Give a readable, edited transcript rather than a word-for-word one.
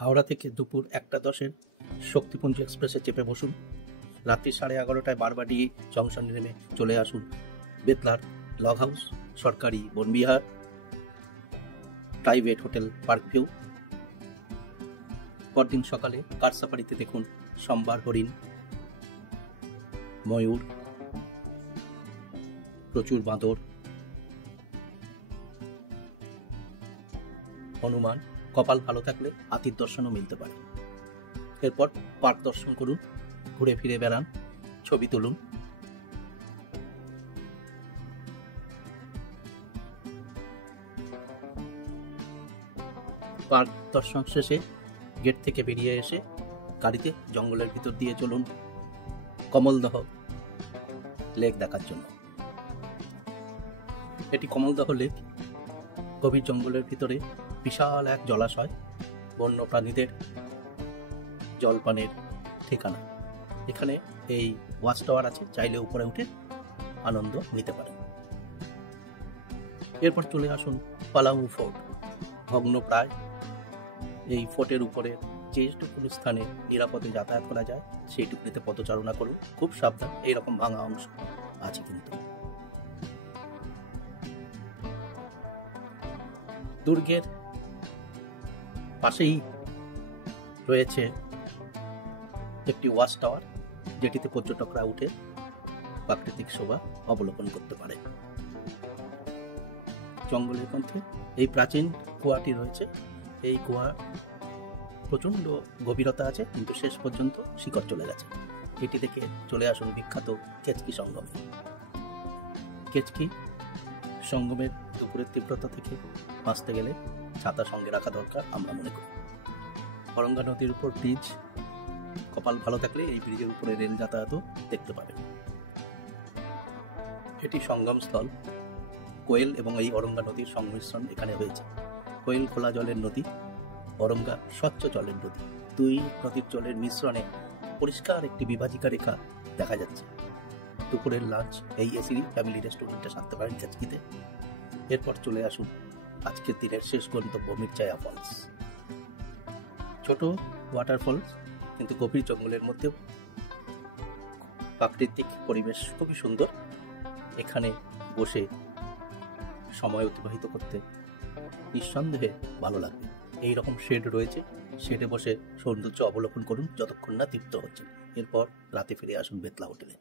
হাওড়া থেকে দুপুর 1:10 শক্তিপুঞ্জ এক্সপ্রেসে চেপে বসুন। রাত্রি 11:30টায় বারবাডি জংশনে নেমে চলে আসুন বেতলার লগ হাউস, সরকারি Van Vihar, private hotel park view. পরদিন সকালে কার সাফারিতে দেখুন সম্বার হরিণ, ময়ূর, প্রচুর বাঁদর, হনুমান, কপাল ভালো থাকলে হাতির দর্শনও মিলতে পারে। এরপর পার্ক দর্শন করুন, ঘুরে ফিরে বেড়ান, ছবি তুলুন। পার্ক দর্শন শেষে গেট থেকে বেরিয়ে এসে গাড়িতে জঙ্গলের ভিতর দিয়ে চলুন কমলদহ লেক দেখার জন্য। এটি কমলদহ লেক, গভীর জঙ্গলের ভিতরে বিশাল এক জলাশয়, বন্য প্রাণীদের জলপানের ঠিকানা। এখানে এই ওয়াচ টাওয়ার আছে, চাইলে উপরে উঠে আনন্দ নিতে পারেন। এরপর চলে আসুন পালাউ ফোর্ট, ভগ্ন প্রায়। এই ফোর্টের উপরে যেটুকু স্থানে নিরাপদে যাতায়াত করা যায় সেইটুকুতে পদচারণা করুন, খুব সাবধান, এইরকম ভাঙা অংশ আছে কিন্তু। দুর্গের পাশেই রয়েছে একটি ওয়াচ টাওয়ার, যেটিতে পর্যটকরা উঠে প্রাকৃতিক শোভা অবলোকন করতে পারে। জঙ্গলের মধ্যে এই প্রাচীন কুয়াটি রয়েছে। এই কুয়া প্রচন্ড গভীরতা আছে, কিন্তু শেষ পর্যন্ত শিকড় চলে গেছে। এটি দেখে চলে আসুন বিখ্যাত কেচকি সঙ্গমে। কেচকি সঙ্গমের দুপুরের তীব্রতা থেকে বাঁচতে গেলে ছাতা সঙ্গে রাখা দরকার, আমরা মনে করি। অরঙ্গা নদীর উপর ব্রিজ, কপাল ভালো থাকলে এই ব্রিজের উপরে রেল যাতায়াতও দেখতে পাবেন। এটি সঙ্গম স্থল। কোয়েল এবং এই অরঙ্গা নদীর সংমিশ্রণ এখানে হয়েছে। কোয়েল খোলা জলের নদী, অরঙ্গা স্বচ্ছ জলের নদী। দুই নদীর জলের মিশ্রণে পরিষ্কার একটি বিভাজিকা রেখা দেখা যাচ্ছে। দুপুরের লাঞ্চ এই এসি ফ্যামিলি রেস্টুরেন্টে সারতে পারেন কেচকিতে। এরপর চলে আসুন আজকের দিনের শেষ গন্তব্য মির্জায়া ফলস। ছোট ওয়াটারফলস, কিন্তু গভীর জঙ্গলের মধ্যে প্রাকৃতিক পরিবেশ খুবই সুন্দর। এখানে বসে সময় অতিবাহিত করতে নিঃসন্দেহে ভালো লাগবে। এইরকম শেড রয়েছে, শেডে বসে সৌন্দর্য অবলোকন করুন যতক্ষণ না তৃপ্ত হচ্ছে। এরপর রাতে ফিরে আসুন বেতলা হোটেলে।